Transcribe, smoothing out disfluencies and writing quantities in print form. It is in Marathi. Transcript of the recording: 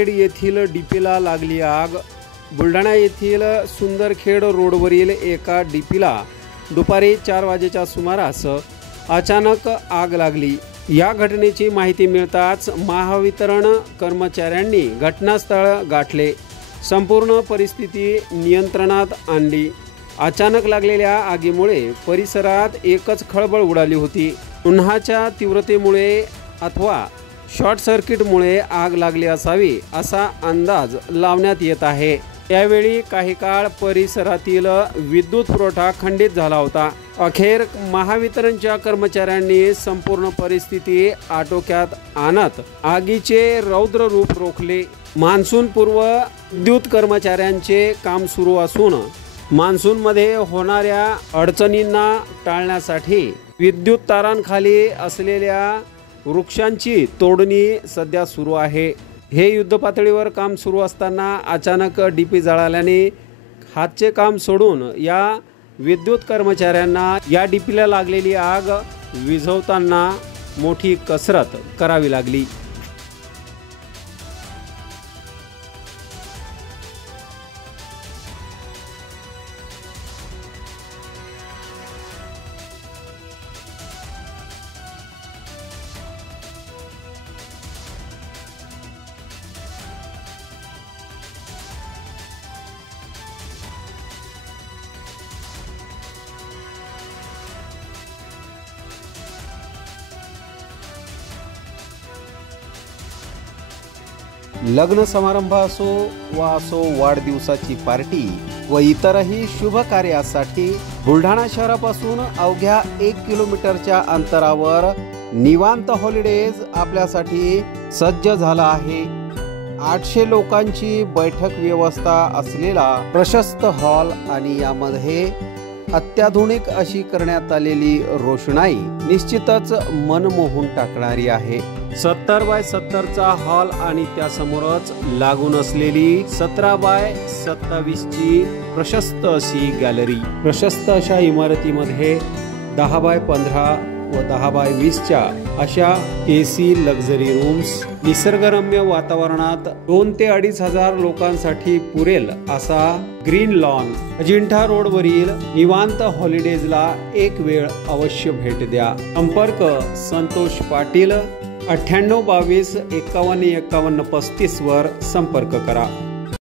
सुंदरखेड येथील डीपीला लागली आग। बुलढाणा येथील सुंदरखेड रोडवरील एका डीपीला दुपारी 4 वाजेच्या सुमारास अचानक आग लागली। या घटनेची माहिती मिळताच महावितरण कर्मचाऱ्यांनी घटनास्थळ गाठले, संपूर्ण परिस्थिती नियंत्रणात आणली। अचानक लागलेल्या आगीमुळे परिसरात एकच खळबळ उडाली होती। उन्हाच्या तीव्रतेमुळे अथवा शॉर्ट सर्किटमुळे आग लागली असावी असा अंदाज लावण्यात येत आहे। यावेळी काही काळ परिसरातील विद्युत पुरवठा खंडित झाला होता। अखेर महावितरणच्या कर्मचाऱ्यांनी संपूर्ण परिस्थिती आटोक्यात आणत आगीचे रौद्र रूप रोखले। मान्सून पूर्व विद्युत कर्मचाऱ्यांचे काम सुरू असून मान्सूनमध्ये होणाऱ्या अडचणींना टाळण्यासाठी विद्युत तारांखाली असलेल्या वृक्षांची तोडणी सध्या सुरू आहे। हे युद्धपातळीवर काम सुरू असताना अचानक डीपी जळाल्याने हातचे काम सोडून या विद्युत कर्मचाऱ्यांना या डीपीला लागलेली आग विझवताना मोठी कसरत करावी लागली। लग्न समारंभ असो वाढदिवसाची पार्टी व इतरही शुभ कार्यासाठी बुलढाणा शहरापासून अवघ्या 1 किलोमीटरच्या अंतरावर निवांत हॉलिडेज आपल्यासाठी सज्ज झाला आहे। 800 लोकांची बैठक व्यवस्था असलेला प्रशस्त हॉल आणि यामध्ये अत्याधुनिक अशी करण्यात आलेली रोषणाई निश्चितच मन मोहून टाकणारी आहे। 70 बाय 70 चा हॉल आणि त्यासमोरच लागून असलेली 17 बाय 27 ची प्रशस्त अशी गॅलरी। प्रशस्त अशा इमारतीमध्ये 10 बाय 15 व 10 बाय 20 च्या अशा एसी लक्झरी रूम्स, निसर्गरम्य वातावरणात 2 ते 2.5 हजार लोकांसाठी पुरेल असा ग्रीन लॉन। अजिंठा रोडवरील निवांत हॉलिडेजला एक वेळ अवश्य भेट द्या। संपर्क संतोष पाटील 98 22 51 51 35 वर संपर्क करा।